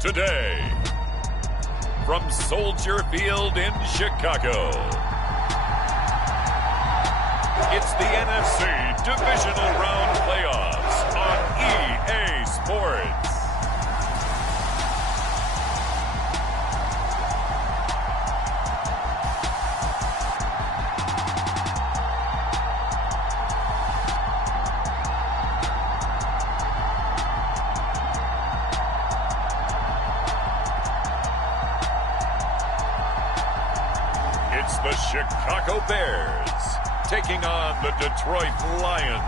today. From Soldier Field in Chicago, it's the NFC Divisional Round Playoffs on EA Sports. It's the Chicago Bears taking on the Detroit Lions.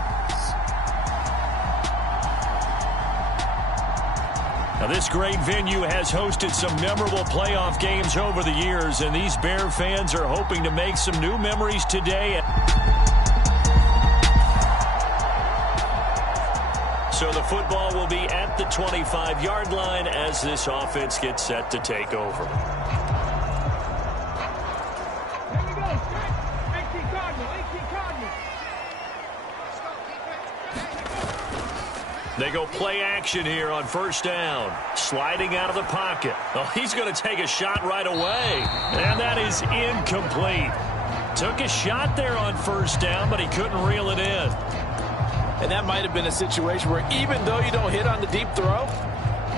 Now, this great venue has hosted some memorable playoff games over the years, and these Bear fans are hoping to make some new memories today. So the football will be at the 25-yard line as this offense gets set to take over. They go play action here on first down. Sliding out of the pocket. Oh, he's going to take a shot right away. And that is incomplete. Took a shot there on first down, but he couldn't reel it in. And that might have been a situation where even though you don't hit on the deep throw,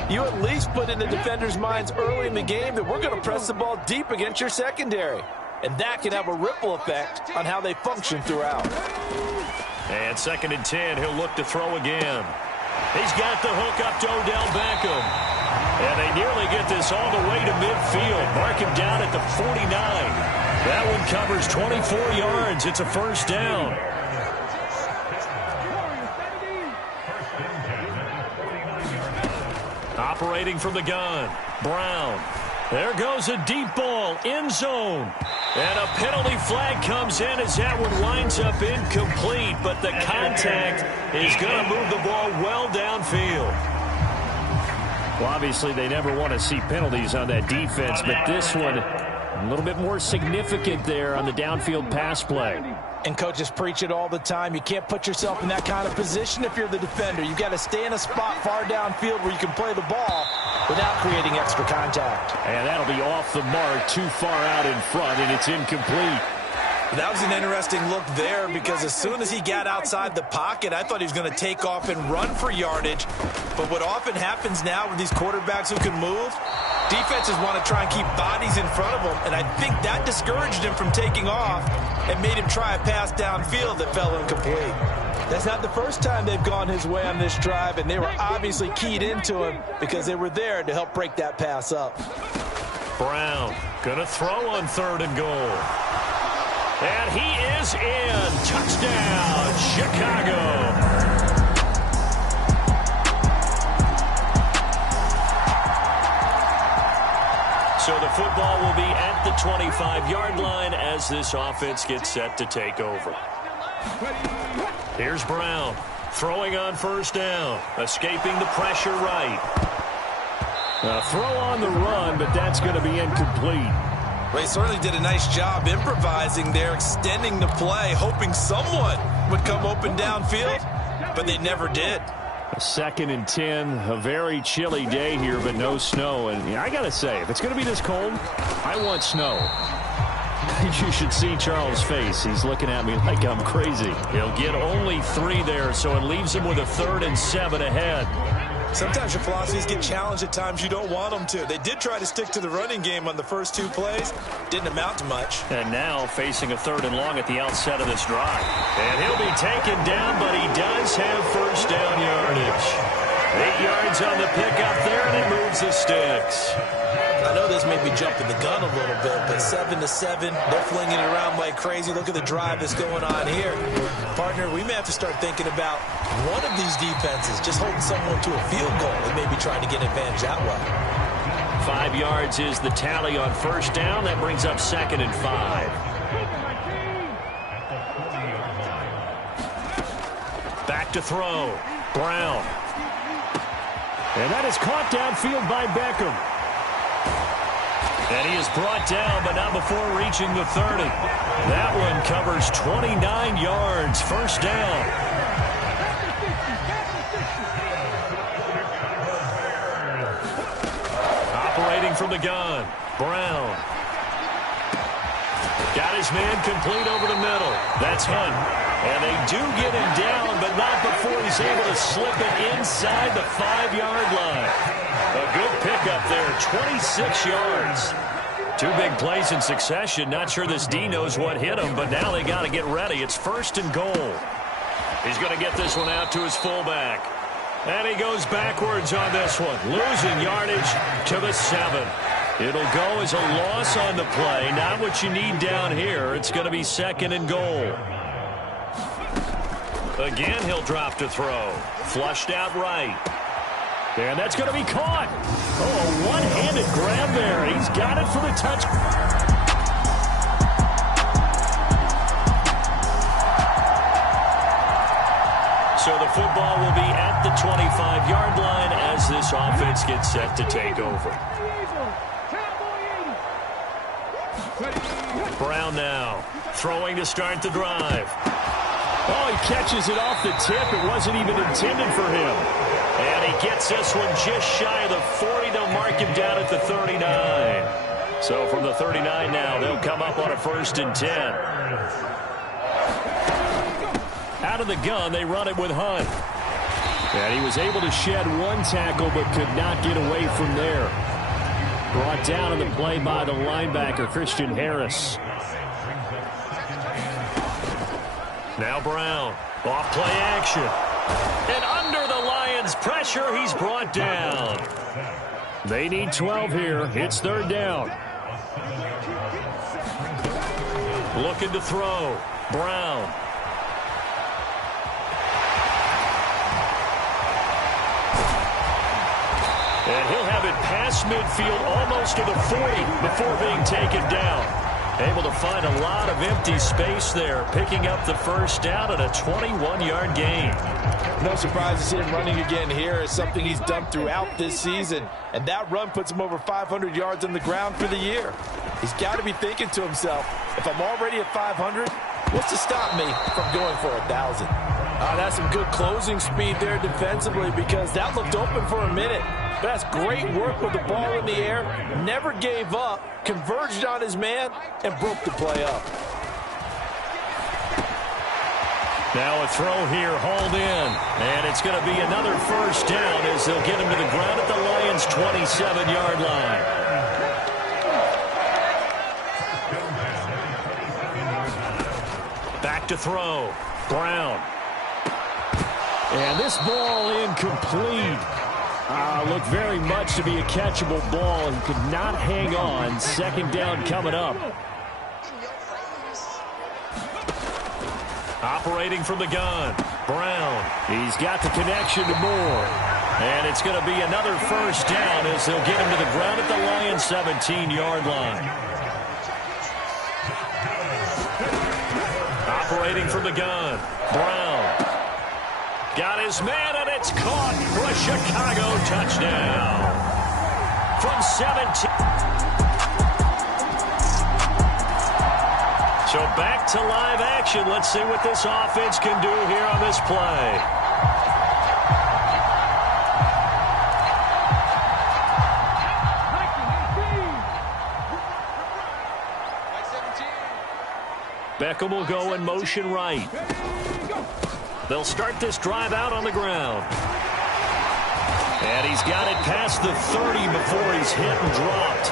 you at least put in the defender's minds early in the game that we're going to press the ball deep against your secondary. And that can have a ripple effect on how they function throughout. And 2nd and 10, he'll look to throw again. He's got the hook up to Odell Beckham. And they nearly get this all the way to midfield. Mark him down at the 49. That one covers 24 yards. It's a first down. Operating from the gun, Brown. There goes a deep ball, end zone. And a penalty flag comes in as that one winds up incomplete, but the contact is going to move the ball well downfield. Well, obviously they never want to see penalties on that defense, but this one a little bit more significant there on the downfield pass play. And coaches preach it all the time. You can't put yourself in that kind of position if you're the defender. You've got to stay in a spot far downfield where you can play the ball without creating extra contact. And that'll be off the mark, too far out in front, and it's incomplete. That was an interesting look there because as soon as he got outside the pocket, I thought he was going to take off and run for yardage. But what often happens now with these quarterbacks who can move, defenses want to try and keep bodies in front of them, and I think that discouraged him from taking off and made him try a pass downfield that fell incomplete. That's not the first time they've gone his way on this drive, and they were obviously keyed into him because they were there to help break that pass up. Brown going to throw on 3rd and goal. And he is in. Touchdown, Chicago. So the football will be at the 25-yard line as this offense gets set to take over. Here's Brown throwing on first down, escaping the pressure right. A throw on the run, but that's going to be incomplete. They certainly did a nice job improvising there, extending the play, hoping someone would come open downfield, but they never did. 2nd and 10, a very chilly day here, but no snow. And I got to say, if it's going to be this cold, I want snow. You should see Charles' face. He's looking at me like I'm crazy. He'll get only 3 there, so it leaves him with a 3rd and 7 ahead. Sometimes your philosophies get challenged at times you don't want them to. They did try to stick to the running game on the first 2 plays. Didn't amount to much. And now facing a 3rd and long at the outset of this drive. And he'll be taken down, but he does have first down yardage. 8 yards on the pickup there, and it moves the sticks. I know this may be jumping the gun a little bit, but 7-7, they're flinging it around like crazy. Look at the drive that's going on here. Partner, we may have to start thinking about one of these defenses just holding someone to a field goal and maybe trying to get an advantage that way. 5 yards is the tally on first down. That brings up 2nd and 5. Back to throw. Brown. And that is caught downfield by Beckham. And he is brought down, but not before reaching the 30. That one covers 29 yards. First down. the gun. Brown. Got his man complete over the middle. That's Hunt. And they do get him down, but not before he's able to slip it inside the 5-yard line. A good pickup there, 26 yards. Two big plays in succession. Not sure this D knows what hit him, but now they got to get ready. It's 1st and goal. He's going to get this one out to his fullback. And he goes backwards on this one, losing yardage to the 7. It'll go as a loss on the play. Not what you need down here. It's going to be 2nd and goal. Again, he'll drop to throw. Flushed out right. And that's going to be caught. Oh, one-handed grab there. He's got it for the touch. So the football will be at the 25-yard line as this offense gets set to take over. Brown now throwing to start the drive. Oh, he catches it off the tip. It wasn't even intended for him. And he gets this one just shy of the 40. They'll mark him down at the 39. So from the 39 now, they'll come up on a 1st and 10. Out of the gun, they run it with Hunt. And he was able to shed one tackle but could not get away from there. Brought down in the play by the linebacker, Christian Harris. Now Brown, off play action. And under the Lions' pressure, he's brought down. They need 12 here. It's 3rd down. Looking to throw. Brown. And he'll have it past midfield almost to the 40 before being taken down. Able to find a lot of empty space there, picking up the 1st down at a 21-yard gain. No surprise to see him running again here. It's something he's done throughout this season. And that run puts him over 500 yards on the ground for the year. He's got to be thinking to himself, if I'm already at 500, what's to stop me from going for 1,000? That's some good closing speed there defensively because that looked open for a minute. That's great work with the ball in the air. Never gave up, converged on his man, and broke the play up. Now a throw here, hauled in. And it's going to be another 1st down as they'll get him to the ground at the Lions' 27-yard line. Back to throw. Brown. And this ball incomplete. Looked very much to be a catchable ball and could not hang on. 2nd down coming up. Operating from the gun. Brown. He's got the connection to Moore. And it's going to be another 1st down as they'll get him to the ground at the Lions' 17-yard line. Operating from the gun. Brown. Got his man, and it's caught for a Chicago touchdown. From 17. So back to live action. Let's see what this offense can do here on this play. Beckham will go in motion right. They'll start this drive out on the ground. And he's got it past the 30 before he's hit and dropped.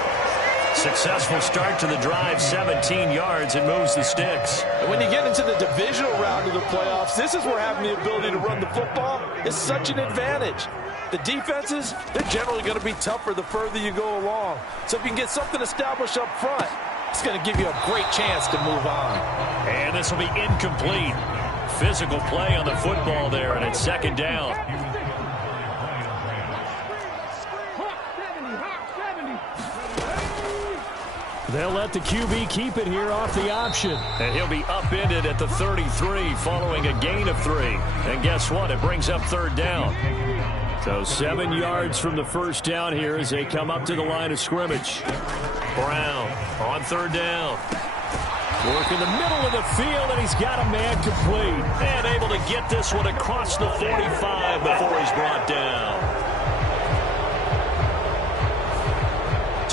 Successful start to the drive, 17 yards, and moves the sticks. And when you get into the divisional round of the playoffs, this is where having the ability to run the football is such an advantage. The defenses, they're generally going to be tougher the further you go along. So if you can get something established up front, it's going to give you a great chance to move on. And this will be incomplete. Physical play on the football there, and it's 2nd down. They'll let the QB keep it here off the option. And he'll be upended at the 33 following a gain of 3. And guess what? It brings up 3rd down. So 7 yards from the 1st down here as they come up to the line of scrimmage. Brown on 3rd down. Work in the middle of the field, and he's got a man complete. And able to get this one across the 45 before he's brought down.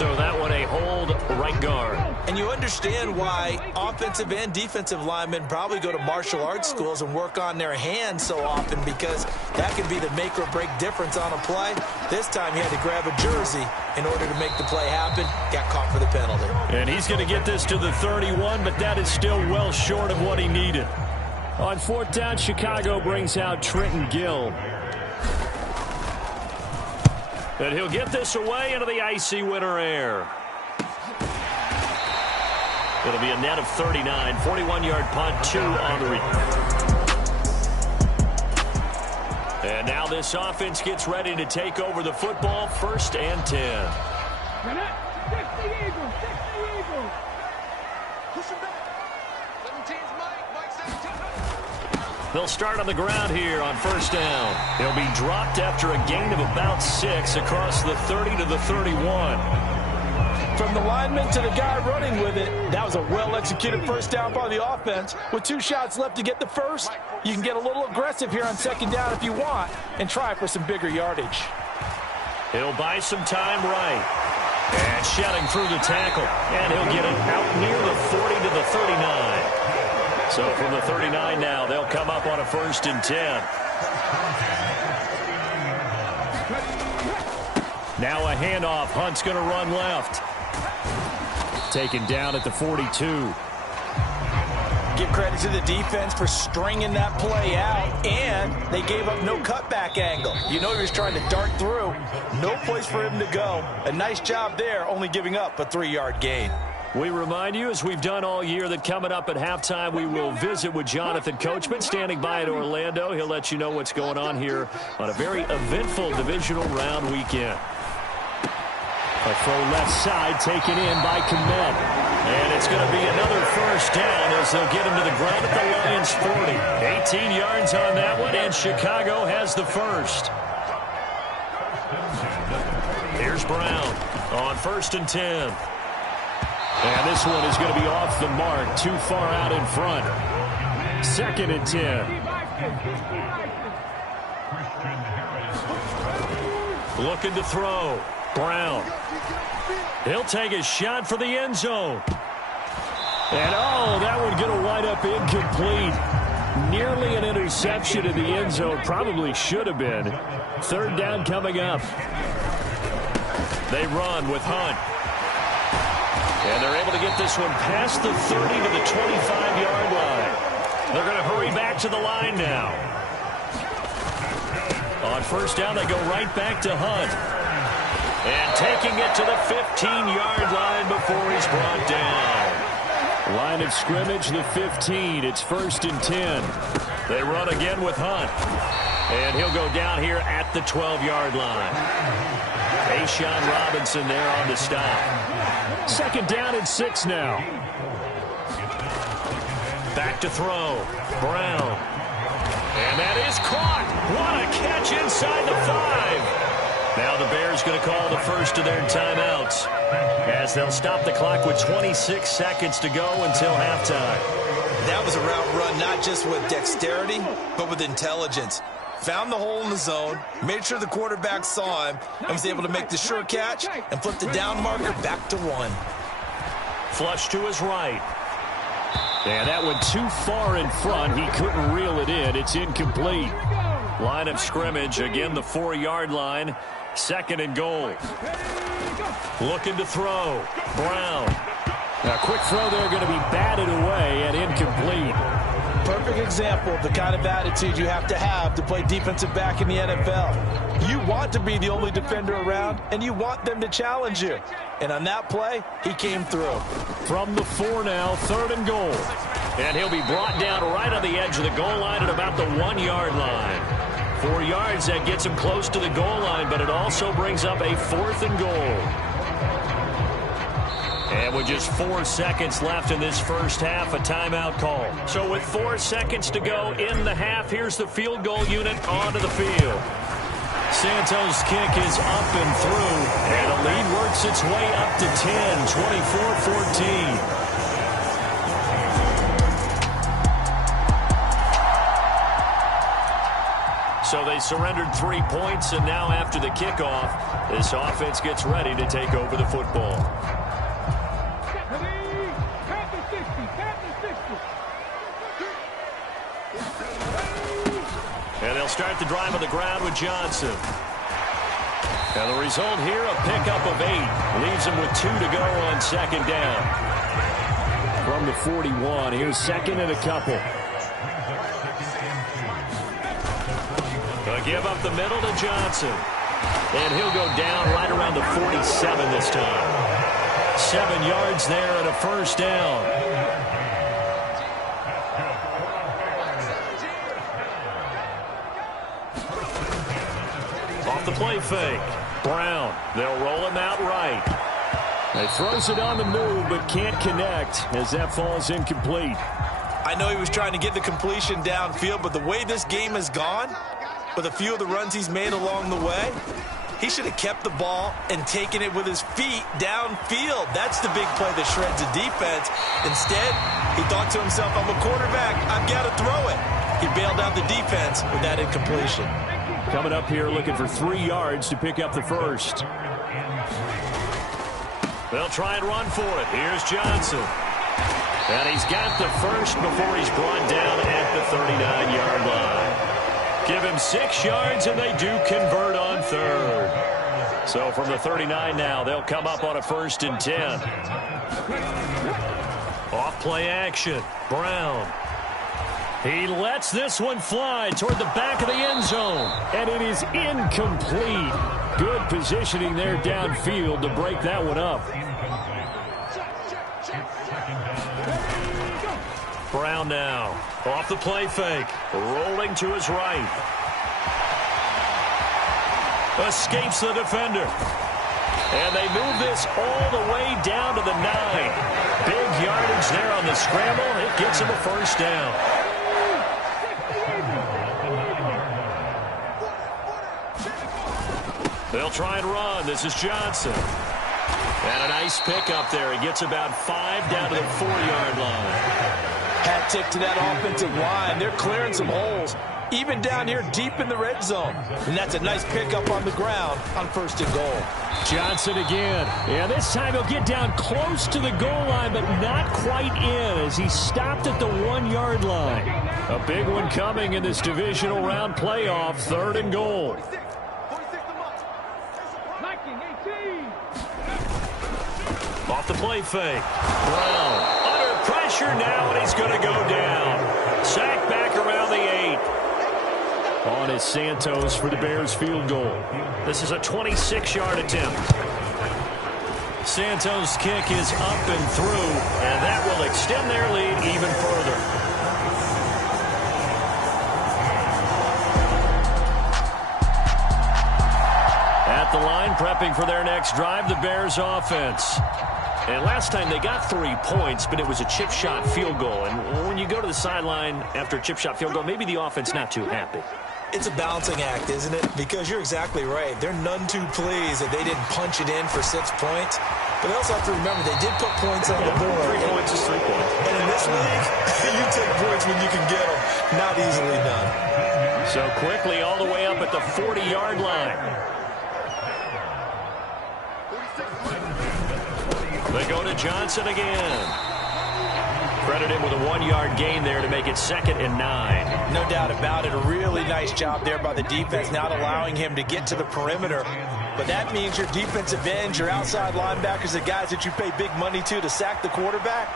So that one a hold right guard. And you understand why offensive and defensive linemen probably go to martial arts schools and work on their hands so often, because that can be the make or break difference on a play. This time he had to grab a jersey in order to make the play happen. Got caught for the penalty. And he's going to get this to the 31, but that is still well short of what he needed. On fourth down, Chicago brings out Trenton Gill. And he'll get this away into the icy winter air. It'll be a net of 39. 41-yard punt, 2 on the return. And now this offense gets ready to take over the football. 1st and 10. They'll start on the ground here on 1st down. He'll be dropped after a gain of about 6 across the 30 to the 31. From the lineman to the guy running with it, that was a well-executed 1st down by the offense. With 2 shots left to get the first, you can get a little aggressive here on 2nd down if you want and try for some bigger yardage. He'll buy some time right. And shouting through the tackle. And he'll get it out near the 40 to the 39. So from the 39 now, they'll come up on a 1st and 10. Now a handoff. Hunt's going to run left. Taken down at the 42. Give credit to the defense for stringing that play out, and they gave up no cutback angle. You know he was trying to dart through. No place for him to go. A nice job there, only giving up a 3-yard gain. We remind you, as we've done all year, that coming up at halftime, we will visit with Jonathan Coachman, standing by in Orlando. He'll let you know what's going on here on a very eventful divisional round weekend. A throw left side taken in by Kmet. And it's going to be another 1st down as they'll get him to the ground at the Lions' 40. 18 yards on that one, and Chicago has the first. Here's Brown on 1st and 10. And this one is going to be off the mark, too far out in front. 2nd and 10. Looking to throw. Brown. He'll take a shot for the end zone. And, oh, that one going to wind up incomplete. Nearly an interception in the end zone. Probably should have been. 3rd down coming up. They run with Hunt. And they're able to get this one past the 30 to the 25-yard line. They're going to hurry back to the line now. On 1st down, they go right back to Hunt. And taking it to the 15-yard line before he's brought down. Line of scrimmage, the 15. It's 1st and 10. They run again with Hunt. And he'll go down here at the 12-yard line. Ashawn Robinson there on the stop. 2nd down and 6 now. Back to throw. Brown. And that is caught. What a catch inside the 5. Now the Bears going to call the first of their timeouts as they'll stop the clock with 26 seconds to go until halftime. That was a route run not just with dexterity, but with intelligence. Found the hole in the zone, made sure the quarterback saw him, and was able to make the sure catch and flip the down marker back to 1. Flush to his right. And that went too far in front. He couldn't reel it in. It's incomplete. Line of scrimmage, again the 4-yard line. 2nd and goal. Looking to throw. Brown. A quick throw there going to be batted away and incomplete. Perfect example of the kind of attitude you have to play defensive back in the NFL. You want to be the only defender around, and you want them to challenge you. And on that play, he came through. From the 4 now, 3rd and goal. And he'll be brought down right on the edge of the goal line at about the 1-yard line. 4 yards, that gets him close to the goal line, but it also brings up a 4th and goal. And with just 4 seconds left in this first half, a timeout call. So with 4 seconds to go in the half, here's the field goal unit onto the field. Santos' kick is up and through, and the lead works its way up to 10, 24-14. So they surrendered 3 points, and now after the kickoff, this offense gets ready to take over the football. And they'll start the drive on the ground with Johnson. And the result here, a pickup of 8. Leaves them with 2 to go on second down. From the 41, here's second and a couple. A give up the middle to Johnson. And he'll go down right around the 47 this time. 7 yards there and a first down. Off the play fake. Brown. They'll roll him out right. He throws it on the move but can't connect as that falls incomplete. I know he was trying to get the completion downfield, but the way this game has gone, with a few of the runs he's made along the way, he should have kept the ball and taken it with his feet downfield. That's the big play that shreds the defense. Instead, he thought to himself, I'm a quarterback, I've got to throw it. He bailed out the defense with that incompletion. Coming up here looking for 3 yards to pick up the first. They'll try and run for it. Here's Johnson. And he's got the first before he's brought down at the 39-yard line. Give him 6 yards, and they do convert on third. So from the 39 now, they'll come up on a 1st and 10. Off play action. Brown. He lets this one fly toward the back of the end zone. And it is incomplete. Good positioning there downfield to break that one up. Brown now. Off the play fake. Rolling to his right. Escapes the defender. And they move this all the way down to the 9. Big yardage there on the scramble. It gets him a first down. They'll try and run. This is Johnson. And a nice pickup there. He gets about 5 down to the 4-yard line. Hat tip to that offensive line. They're clearing some holes, even down here deep in the red zone. And that's a nice pickup on the ground on 1st and goal. Johnson again. And this time he'll get down close to the goal line, but not quite in as he stopped at the 1-yard line. A big one coming in this divisional round playoff. 3rd and goal. Off the play fake. Brown under pressure now, and he's going to go down. Sacked back around the 8. On is Santos for the Bears field goal. This is a 26-yard attempt. Santos' kick is up and through, and that will extend their lead even further. At the line, prepping for their next drive, the Bears offense. And last time they got 3 points, but it was a chip shot field goal. And when you go to the sideline after a chip shot field goal, maybe the offense not too happy. It's a balancing act, isn't it? Because you're exactly right. They're none too pleased that they didn't punch it in for 6 points. But they also have to remember they did put points on the board. 3 points is 3 points. And in this league, you take points when you can get them. Not easily done. So quickly all the way up at the 40-yard line. They go to Johnson again. Credit him with a 1-yard gain there to make it 2nd and 9. No doubt about it. A really nice job there by the defense, not allowing him to get to the perimeter. But that means your defensive ends, your outside linebackers, the guys that you pay big money to sack the quarterback,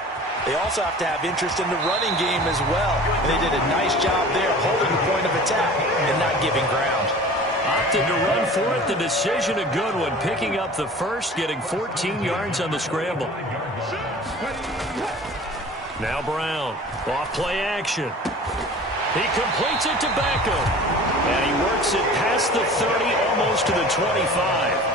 they also have to have interest in the running game as well. And they did a nice job there holding the point of attack and not giving ground. Opted to run for it. The decision a good one. Picking up the first, getting 14 yards on the scramble. Now Brown. Off play action. He completes it to Beckham. And he works it past the 30, almost to the 25.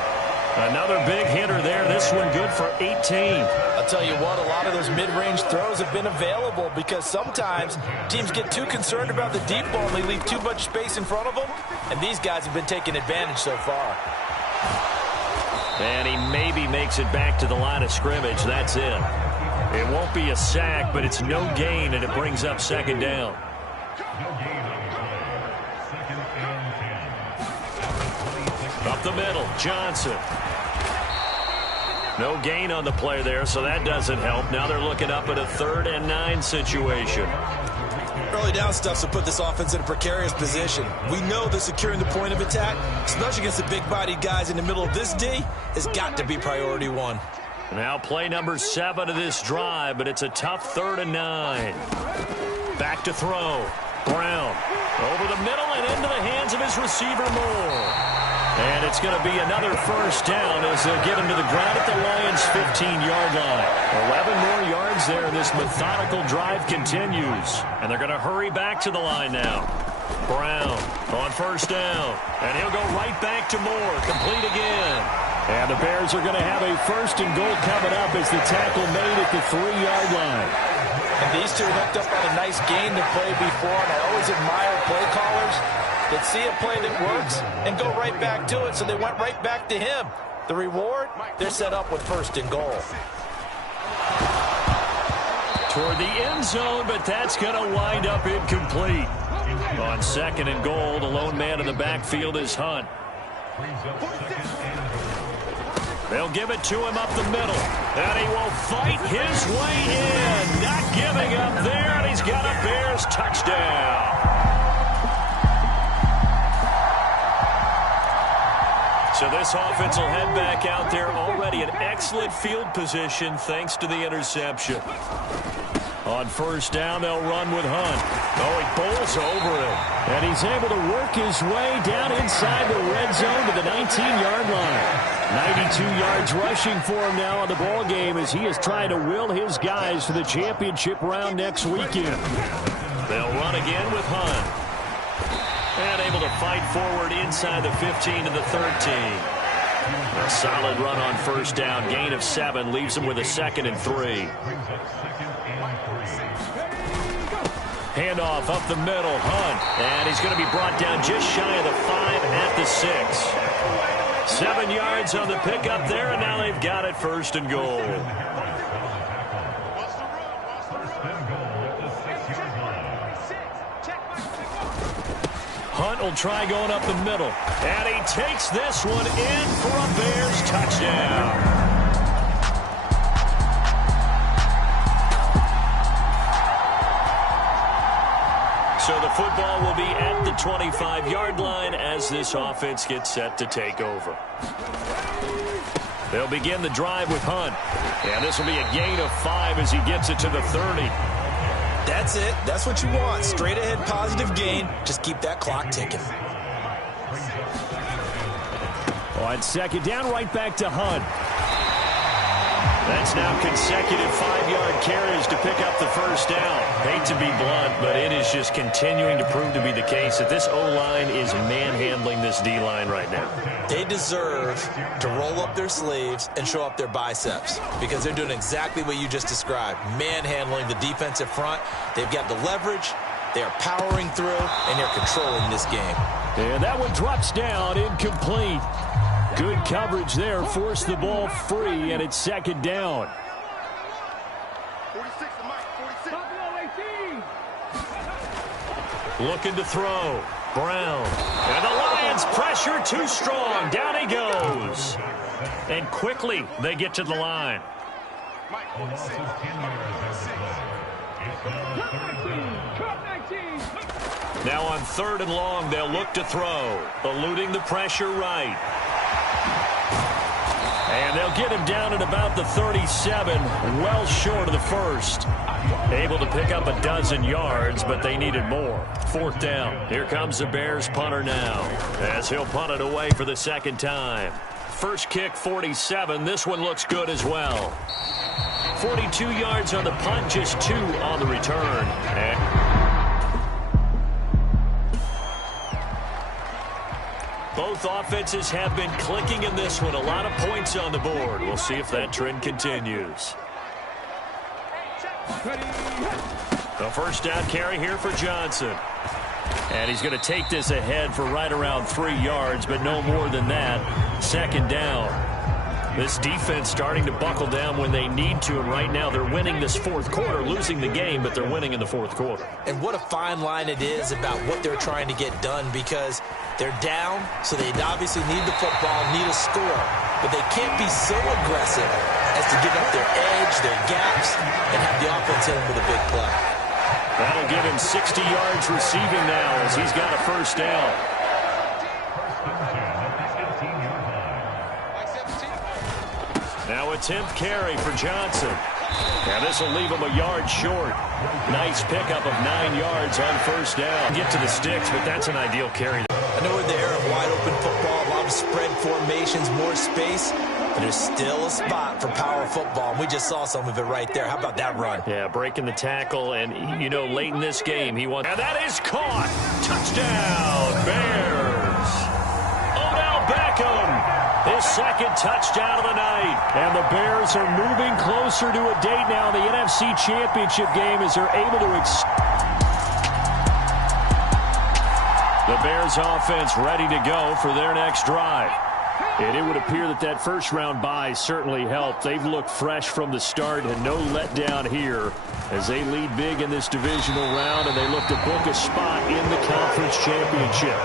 Another big hitter there. This one good for 18. I'll tell you what, a lot of those mid-range throws have been available because sometimes teams get too concerned about the deep ball and they leave too much space in front of them. And these guys have been taking advantage so far. And he maybe makes it back to the line of scrimmage. That's it. It won't be a sack, but it's no gain, and it brings up 2nd down. up the middle. Johnson. No gain on the play there, so that doesn't help. Now they're looking up at a 3rd and 9 situation. Early down stuff to put this offense in a precarious position. We know that securing the point of attack, especially against the big-bodied guys in the middle of this D, has got to be priority 1. Now play number 7 of this drive, but it's a tough 3rd and 9. Back to throw. Brown over the middle and into the hands of his receiver Moore. And it's going to be another first down as they'll get him to the ground at the Lions' 15-yard line. 11 more yards there, and this methodical drive continues. And they're going to hurry back to the line now. Brown on first down. And he'll go right back to Moore. Complete again. And the Bears are going to have a 1st and goal coming up as the tackle made at the 3-yard line. And these two hooked up on a nice game to play before, and I always admire play callers that see a play that works and go right back to it, so they went right back to him. The reward, they're set up with 1st and goal. Toward the end zone, but that's going to wind up incomplete. On 2nd and goal, the lone man in the backfield is Hunt. They'll give it to him up the middle, and he will fight his way in. Not giving up there, and he's got a Bears touchdown. So this offense will head back out there already in excellent field position thanks to the interception. On first down, they'll run with Hunt. Oh, he bowls over him. And he's able to work his way down inside the red zone to the 19-yard line. 92 yards rushing for him now on the ball game as he is trying to will his guys to the championship round next weekend. They'll run again with Hunt. And able to fight forward inside the 15 to the 13. A solid run on first down. Gain of 7 leaves him with a 2nd and 3. Handoff up the middle, Hunt. And he's going to be brought down just shy of the 5 at the 6. 7 yards on the pickup there, and now they've got it 1st and goal. Hunt will try going up the middle. And he takes this one in for a Bears touchdown. So the football will be at the 25-yard line as this offense gets set to take over. They'll begin the drive with Hunt. And this will be a gain of 5 as he gets it to the 30. That's it. That's what you want. Straight ahead positive gain. Just keep that clock ticking. On 2nd down, right back to Hunt. That's now consecutive 5-yard carries to pick up the first down. Hate to be blunt, but it is just continuing to prove to be the case that this O-line is manhandling this D-line right now. They deserve to roll up their sleeves and show up their biceps because they're doing exactly what you just described, manhandling the defensive front. They've got the leverage, they are powering through, and they're controlling this game. And that one drops down, incomplete. Good coverage there, forced the ball free, and it's 2nd down. 46 to Mike, 46. Looking to throw. Brown. And the Lions pressure too strong. Down he goes. And quickly they get to the line. Mike, 46. Now on 3rd and long, they'll look to throw. Eluding the pressure right. And they'll get him down at about the 37, well short of the 1st. Able to pick up a dozen yards, but they needed more. 4th down. Here comes the Bears punter now, as he'll punt it away for the 2nd time. First kick, 47. This one looks good as well. 42 yards on the punt, just 2 on the return. Both offenses have been clicking in this one. A lot of points on the board. We'll see if that trend continues. The first down carry here for Johnson. And he's going to take this ahead for right around 3 yards, but no more than that. 2nd down. This defense starting to buckle down when they need to, and right now they're winning this fourth quarter, losing the game, but they're winning in the fourth quarter. And what a fine line it is about what they're trying to get done, because they're down, so they obviously need the football, need a score, but they can't be so aggressive as to give up their edge, their gaps, and have the offense hit them with a big play. That'll give him 60 yards receiving now as he's got a first down. Now a 10th carry for Johnson. Now this will leave him a yard short. Nice pickup of 9 yards on first down. Get to the sticks, but that's an ideal carry. I know in the era of wide open football, a lot of spread formations, more space, but there's still a spot for power football, and we just saw some of it right there. How about that run? Yeah, breaking the tackle, and, you know, late in this game, he won. And that is caught. Touchdown, Bears. Odell Beckham. His second touchdown of the night. And the Bears are moving closer to a date now in the NFC Championship game as they're able to the Bears offense ready to go for their next drive. And it would appear that that first-round bye certainly helped. They've looked fresh from the start and no letdown here as they lead big in this divisional round, and they look to book a spot in the conference championship.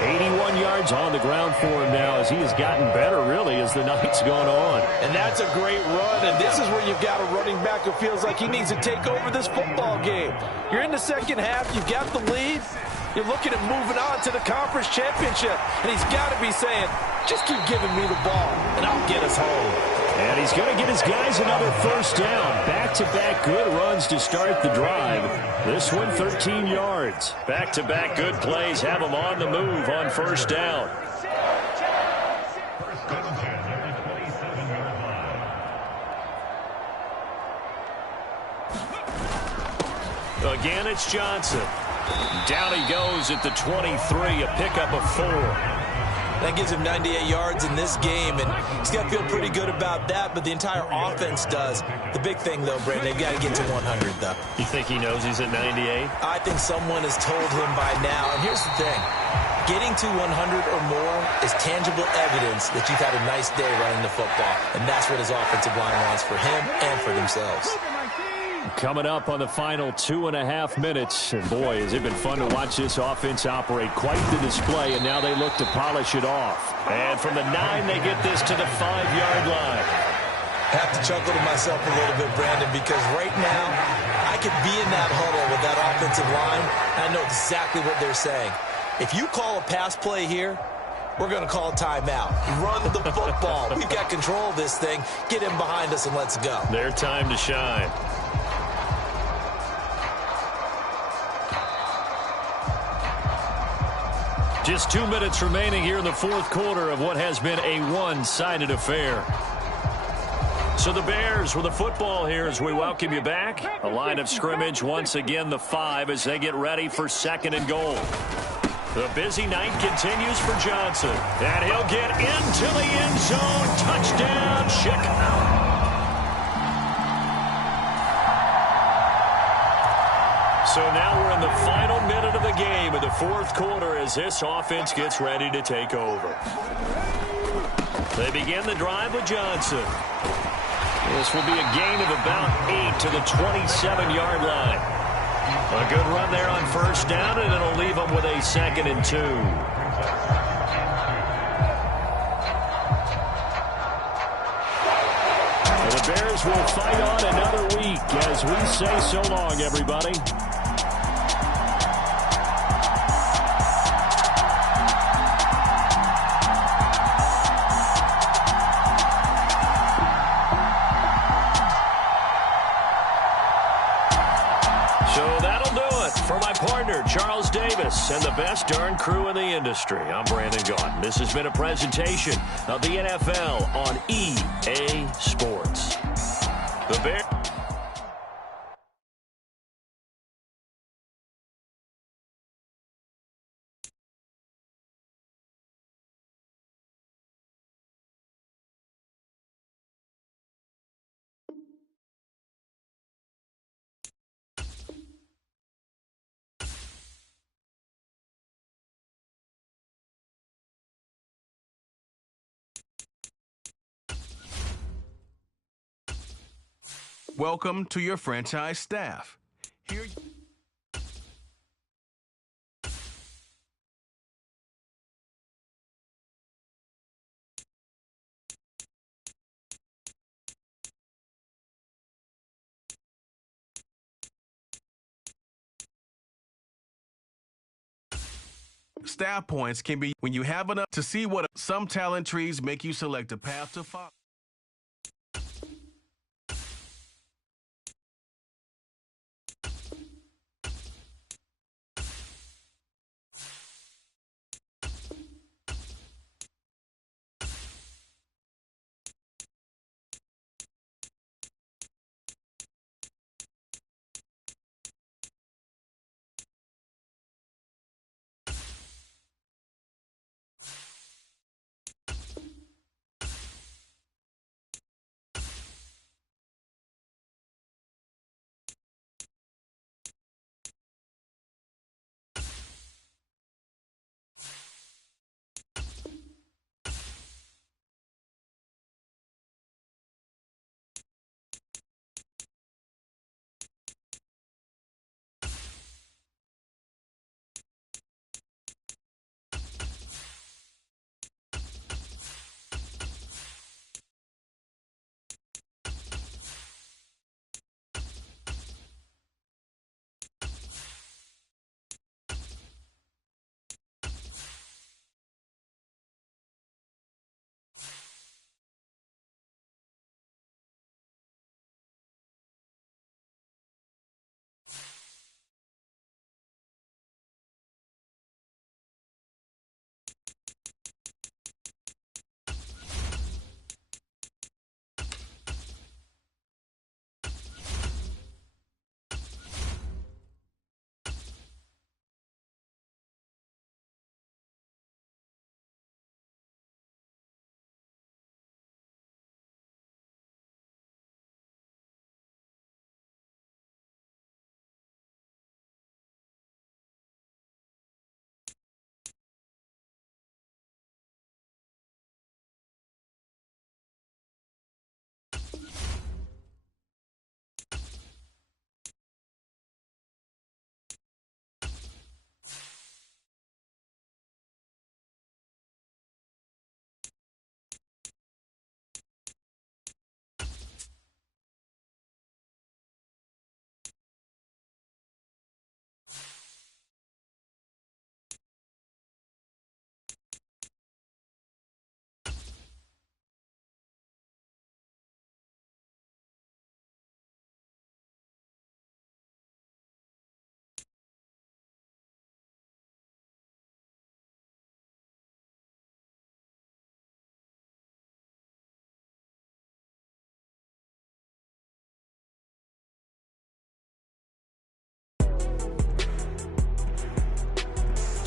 81 yards on the ground for him now as he has gotten better, really, as the night's gone on. And that's a great run, and this is where you've got a running back who feels like he needs to take over this football game. You're in the second half, you've got the lead, you're looking at moving on to the conference championship, and he's got to be saying, just keep giving me the ball, and I'll get us home. And he's going to get his guys another first down. Back-to-back good runs to start the drive. This one, 13 yards. Back-to-back good plays have him on the move on first down. Again, it's Johnson. Down he goes at the 23, a pickup of 4. That gives him 98 yards in this game, and he's got to feel pretty good about that, but the entire offense does. The big thing, though, Brandon, they've got to get to 100, though. You think he knows he's at 98? I think someone has told him by now, and here's the thing. Getting to 100 or more is tangible evidence that you've had a nice day running the football, and that's what his offensive line wants for him and for themselves. Coming up on the final 2.5 minutes, and boy, has it been fun to watch this offense operate. Quite the display, and now they look to polish it off. And from the 9, they get this to the 5-yard line. I have to chuckle to myself a little bit, Brandon, because right now I could be in that huddle with that offensive line, and I know exactly what they're saying. If you call a pass play here, we're going to call a timeout. Run the football. We've got control of this thing. Get him behind us and let's go. Their time to shine. Just 2 minutes remaining here in the fourth quarter of what has been a one-sided affair. So the Bears with the football here as we welcome you back. A line of scrimmage, once again the 5 as they get ready for 2nd and goal. The busy night continues for Johnson. And he'll get into the end zone. Touchdown, Chicago. So now we're in the final minute of the game in the fourth quarter as this offense gets ready to take over. They begin the drive with Johnson. This will be a gain of about 8 to the 27-yard line. A good run there on first down, and it'll leave them with a 2nd and 2. And the Bears will fight on another week as we say so long, everybody. Charles Davis and the best darn crew in the industry. I'm Brandon Gaudin. This has been a presentation of the NFL on EA Sports. The Bears. Welcome to your franchise staff. Here. Staff points can be when you have enough to see what some talent trees make you select a path to follow.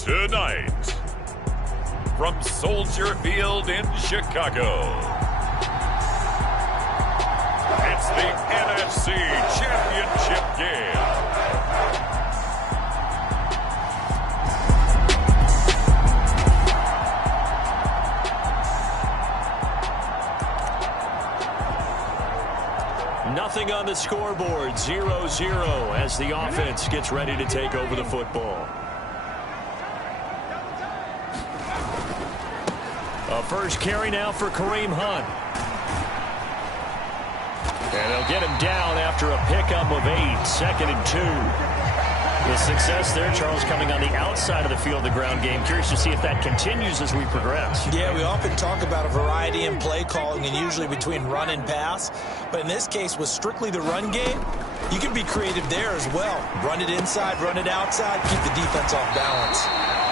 Tonight, from Soldier Field in Chicago, it's the NFC Championship game. Nothing on the scoreboard, 0-0 as the offense gets ready to take over the football. A first carry now for Kareem Hunt. And they'll get him down after a pickup of 8, 2nd and 2. The success there, Charles, coming on the outside of the field, the ground game. Curious to see if that continues as we progress. Yeah, we often talk about a variety in play calling and usually between run and pass. But in this case, with strictly the run game, you can be creative there as well. Run it inside, run it outside, keep the defense off balance.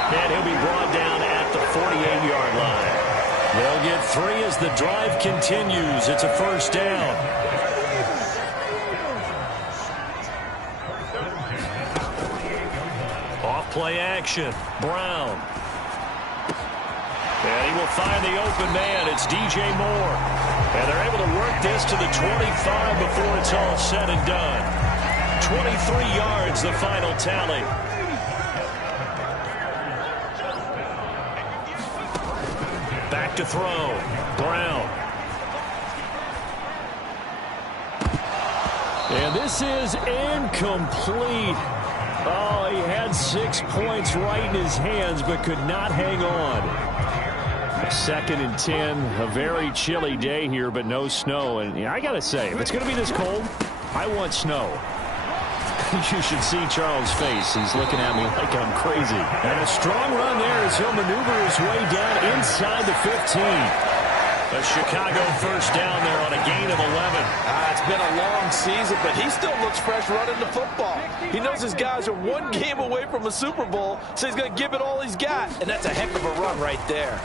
And he'll be brought down at the 48-yard line. They'll get 3 as the drive continues. It's a first down. Off-play action. Brown. And he will find the open man. It's DJ Moore. And they're able to work this to the 25 before it's all said and done. 23 yards, the final tally. Back to throw. Brown. And this is incomplete. Oh, he had 6 points right in his hands, but could not hang on. 2nd and 10, a very chilly day here, but no snow. And I got to say, if it's going to be this cold, I want snow. You should see Charles' face. He's looking at me like I'm crazy. And a strong run there as he'll maneuver his way down inside the 15. A Chicago first down there on a gain of 11. It's been a long season, but he still looks fresh running the football. He knows his guys are one game away from a Super Bowl, so he's going to give it all he's got. And that's a heck of a run right there.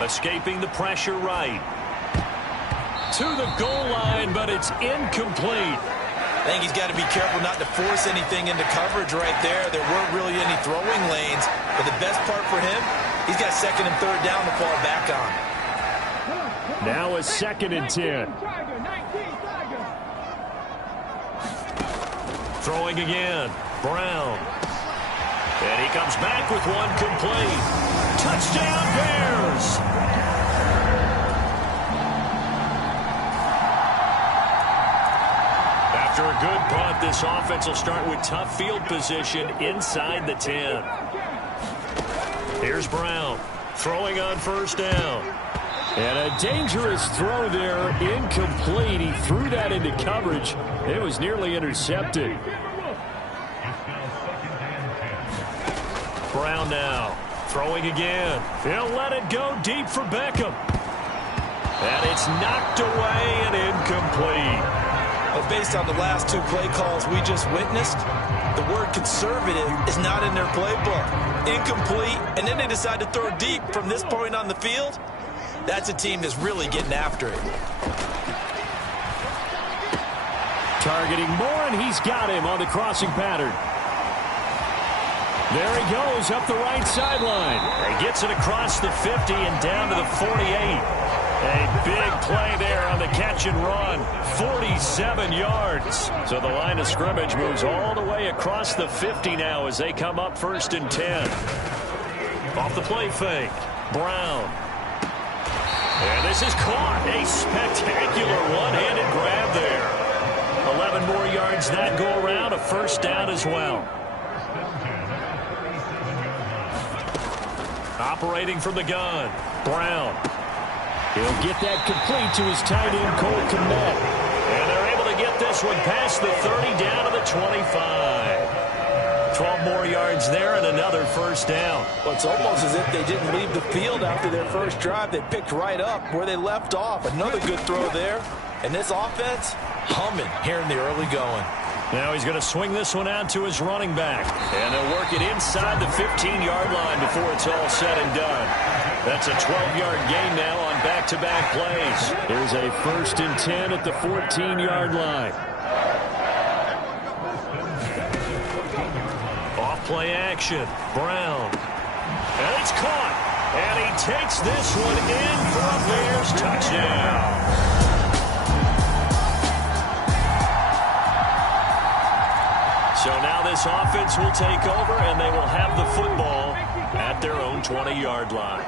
Escaping the pressure right. To the goal line, but it's incomplete. I think he's got to be careful not to force anything into coverage right there. There weren't really any throwing lanes. But the best part for him, he's got 2nd and 3rd down to fall back on. Now a 2nd and 10. Throwing again. Brown. And he comes back with one complete. Touchdown Bears! After a good punt, this offense will start with tough field position inside the 10. Here's Brown throwing on 1st down. And a dangerous throw there, incomplete. He threw that into coverage. It was nearly intercepted. Brown now throwing again. He'll let it go deep for Beckham. And it's knocked away and incomplete. Well, based on the last 2 play calls we just witnessed, the word conservative is not in their playbook. Incomplete, and then they decide to throw deep from this point on the field. That's a team that's really getting after it. Targeting Moore, and he's got him on the crossing pattern. There he goes up the right sideline. He gets it across the 50 and down to the 48. A big play there on the catch and run. 47 yards. So the line of scrimmage moves all the way across the 50 now as they come up 1st and 10. Off the play fake. Brown. And this is caught. A spectacular one-handed grab there. 11 more yards that go around. A 1st down as well. Operating from the gun. Brown. He'll get that complete to his tight end, Cole Kmet. And they're able to get this one past the 30 down to the 25. 12 more yards there and another 1st down. Well, it's almost as if they didn't leave the field after their first drive. They picked right up where they left off. Another good throw there. And this offense, humming here in the early going. Now he's going to swing this one out to his running back. And they'll work it inside the 15-yard line before it's all said and done. That's a 12-yard gain now on back-to-back plays. Here's a 1st and 10 at the 14-yard line. Off-play action. Brown. And it's caught. And he takes this one in for a Bears touchdown. So now this offense will take over, and they will have the football at their own 20-yard line.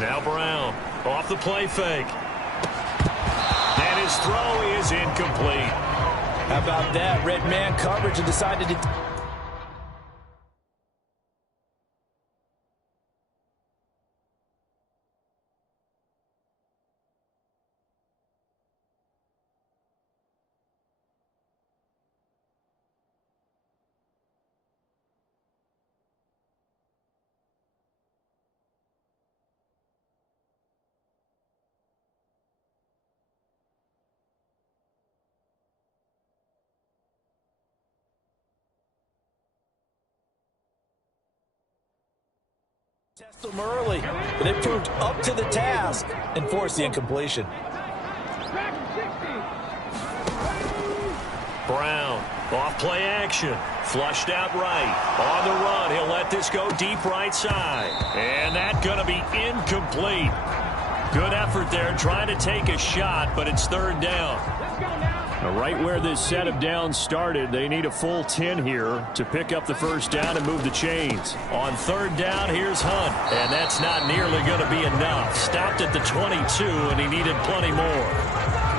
Now Brown off the play fake. And his throw is incomplete. How about that? Red man coverage and decided to... test them early, but they proved up to the task and forced the incompletion. Brown, off play action, flushed out right, on the run, he'll let this go deep right side, and that's going to be incomplete. Good effort there, trying to take a shot, but it's 3rd down. Right where this set of downs started, they need a full 10 here to pick up the first down and move the chains. On third down, here's Hunt. And that's not nearly going to be enough. Stopped at the 22, and he needed plenty more.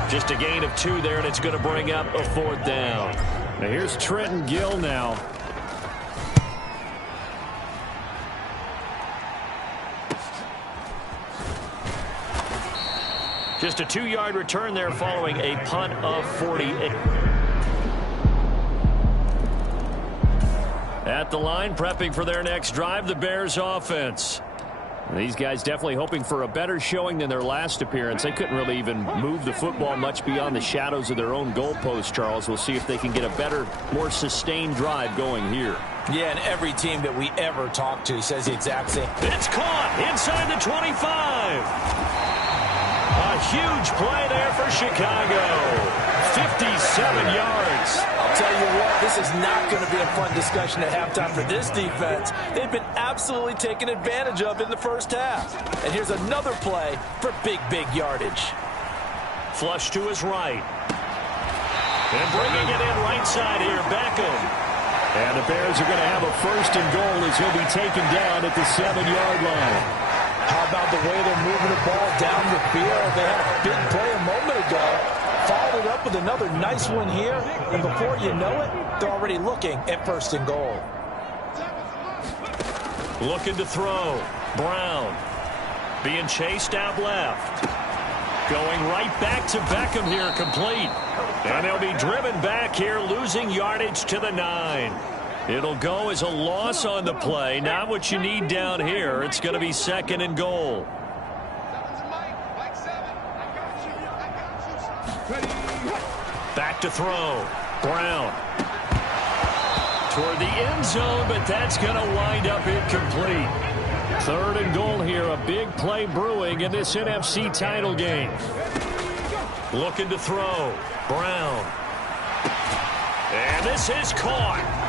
Just a gain of 2 there, and it's going to bring up a fourth down. Now here's Trenton Gill now. Just a 2-yard return there following a punt of 48. At the line, prepping for their next drive, the Bears offense. These guys definitely hoping for a better showing than their last appearance. They couldn't really even move the football much beyond the shadows of their own goalpost, Charles. We'll see if they can get a better, more sustained drive going here. Yeah, and every team that we ever talk to says the exact same. It's caught inside the 25. A huge play there for Chicago. 57 yards. I'll tell you what, this is not going to be a fun discussion at halftime for this defense. They've been absolutely taken advantage of in the first half. And here's another play for big yardage. Flush to his right. And bringing it in right side here, Beckham. And the Bears are going to have a first and goal as he'll be taken down at the 7-yard line. How about the way they're moving the ball down the field? They had a big play a moment ago. Followed it up with another nice one here. And before you know it, they're already looking at first and goal. Looking to throw. Brown. Being chased out left. Going right back to Beckham here, complete. And they'll be driven back here, losing yardage to the 9. It'll go as a loss on the play. Not what you need down here. It's going to be second and goal. Back to throw. Brown. Toward the end zone, but that's going to wind up incomplete. Third and goal here. A big play brewing in this NFC title game. Looking to throw. Brown. And this is caught.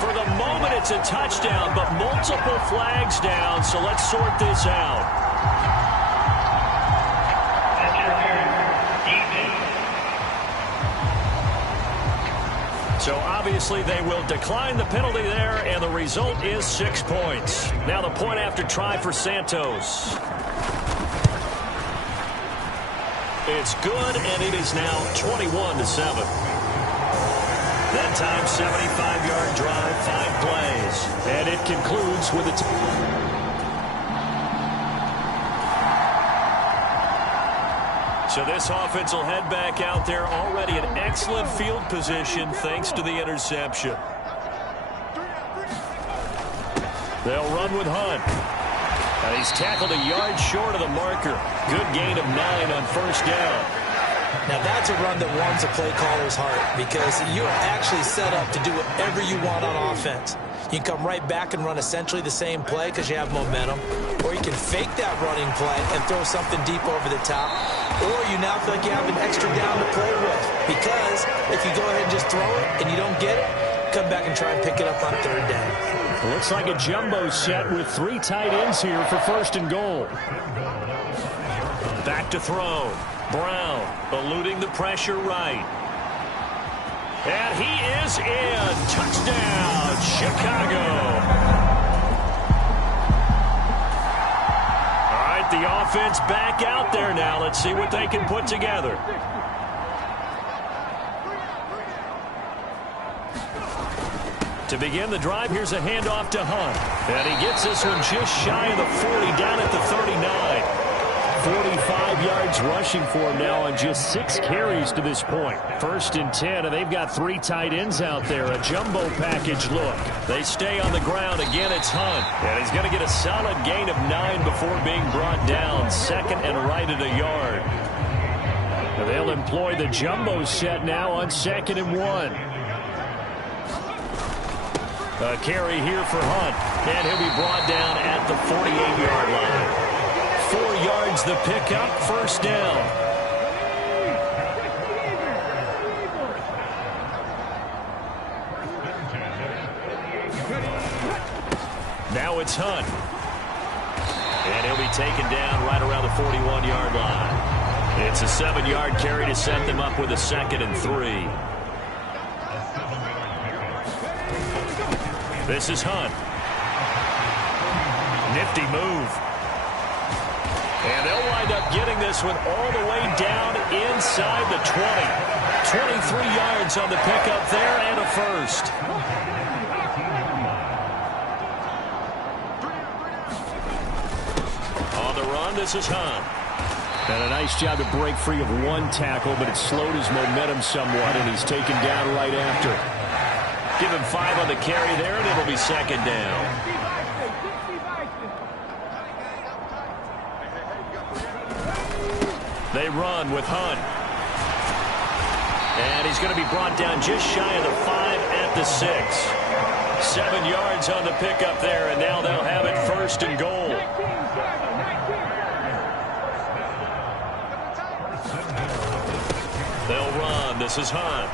For the moment, it's a touchdown, but multiple flags down, so let's sort this out. So obviously they will decline the penalty there, and the result is 6 points. Now the point after try for Santos. It's good, and it is now 21-7. That time, 75-yard drive, 5 plays. And it concludes with a... So this offense will head back out there, already in excellent field position thanks to the interception. They'll run with Hunt. And he's tackled a yard short of the marker. Good gain of 9 on first down. Now that's a run that warms a play caller's heart because you're actually set up to do whatever you want on offense. You can come right back and run essentially the same play because you have momentum, or you can fake that running play and throw something deep over the top, or you now feel like you have an extra down to play with because if you go ahead and just throw it and you don't get it, come back and try and pick it up on third down. Looks like a jumbo set with 3 tight ends here for first and goal. Back to throw. Brown eluding the pressure right. And he is in. Touchdown, Chicago. All right, the offense back out there now. Let's see what they can put together. To begin the drive, here's a handoff to Hunt. And he gets this one just shy of the 40, down at the 39. 45 yards rushing for him now on just 6 carries to this point. First and 10, and they've got 3 tight ends out there. A jumbo package look. They stay on the ground. Again, it's Hunt. And he's going to get a solid gain of 9 before being brought down. Second and right at a yard. And they'll employ the jumbo set now on 2nd and 1. A carry here for Hunt. And he'll be brought down at the 48-yard line. 4 yards the pickup, first down. Now it's Hunt. And he'll be taken down right around the 41-yard line. It's a 7-yard carry to set them up with a 2nd and 3. This is Hunt. Nifty move. And they'll wind up getting this one all the way down inside the 20. 23 yards on the pickup there and a first. On the run, this is Hunt. And a nice job to break free of one tackle, but it slowed his momentum somewhat, and he's taken down right after. Give him 5 on the carry there, and it'll be 2nd down. They run with Hunt. And he's going to be brought down just shy of the 5 at the 6. 7 yards on the pickup there, and now they'll have it 1st and goal. They'll run. This is Hunt.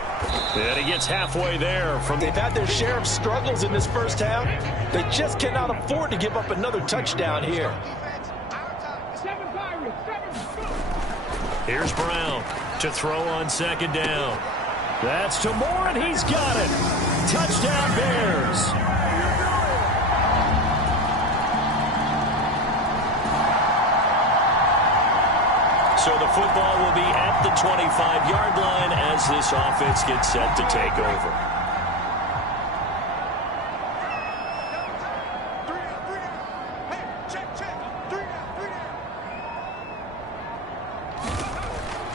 And he gets halfway there. They've had their share of struggles in this first half. They just cannot afford to give up another touchdown here. Here's Brown to throw on 2nd down. That's to Moore, and he's got it. Touchdown, Bears. So the football will be at the 25-yard line as this offense gets set to take over.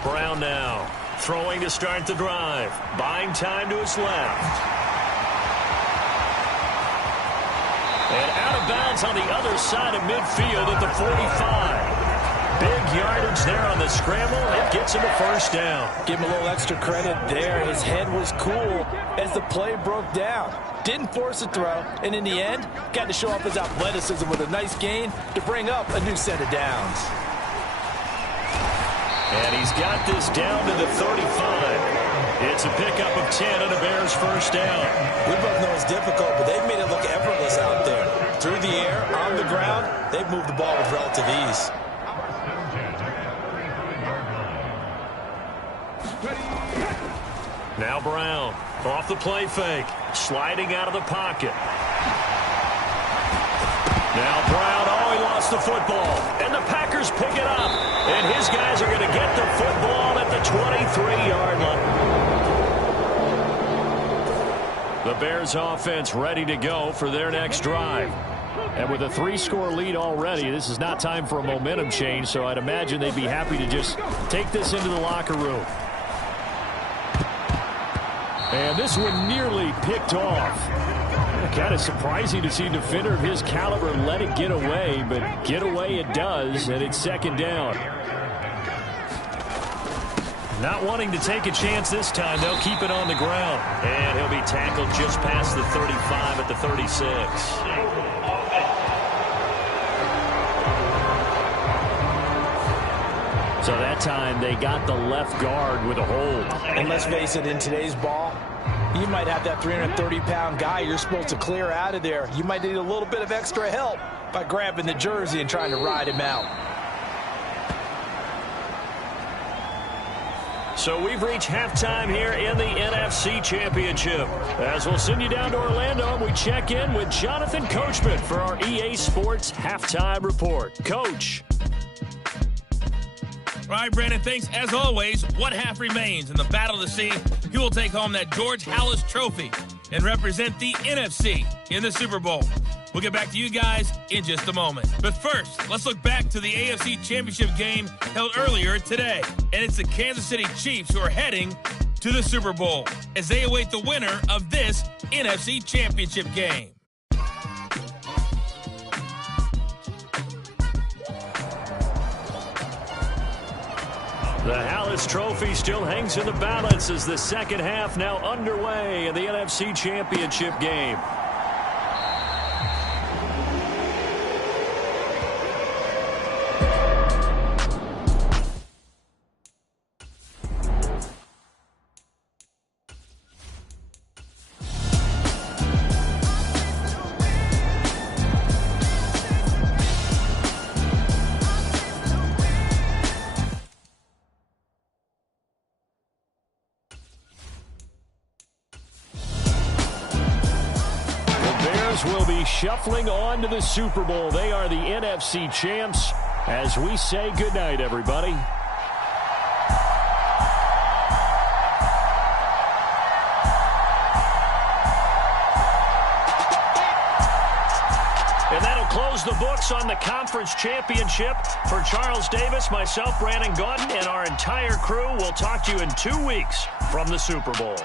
Brown now throwing to start the drive. Buying time to his left. And out of bounds on the other side of midfield at the 45. Big yardage there on the scramble. It gets him a 1st down. Give him a little extra credit there. His head was cool as the play broke down. Didn't force a throw, and in the end, got to show off his athleticism with a nice gain to bring up a new set of downs. And he's got this down to the 35. It's a pickup of 10 and a Bears 1st down. We both know it's difficult, but they've made it look effortless out there. Through the air, on the ground, they've moved the ball with relative ease. Now Brown off the play fake, sliding out of the pocket. Now Brown, he lost the football, and the Packers pick it up. And his guys are going to get the football at the 23-yard line. The Bears offense ready to go for their next drive. And with a 3-score lead already, this is not time for a momentum change, so I'd imagine they'd be happy to just take this into the locker room. And this one nearly picked off. Kind of surprising to see a defender of his caliber let it get away, but get away it does, and it's 2nd down. Not wanting to take a chance this time, they'll keep it on the ground. And he'll be tackled just past the 35 at the 36. So that time they got the left guard with a hold. And let's face it, in today's ball, you might have that 330-pound guy you're supposed to clear out of there. You might need a little bit of extra help by grabbing the jersey and trying to ride him out. So we've reached halftime here in the NFC Championship. As we'll send you down to Orlando, and we check in with Jonathan Coachman for our EA Sports Halftime Report. Coach. All right, Brandon, thanks. As always, one half remains in the battle to see who will take home that George Halas Trophy and represent the NFC in the Super Bowl. We'll get back to you guys in just a moment. But first, let's look back to the AFC Championship game held earlier today. And it's the Kansas City Chiefs who are heading to the Super Bowl as they await the winner of this NFC Championship game. The Halas Trophy still hangs in the balance as the second half now underway in the NFC Championship game. Steelers will be shuffling on to the Super Bowl. They are the NFC champs as we say goodnight, everybody. And that'll close the books on the conference championship. For Charles Davis, myself, Brandon Gaudin, and our entire crew, we'll talk to you in 2 weeks from the Super Bowl.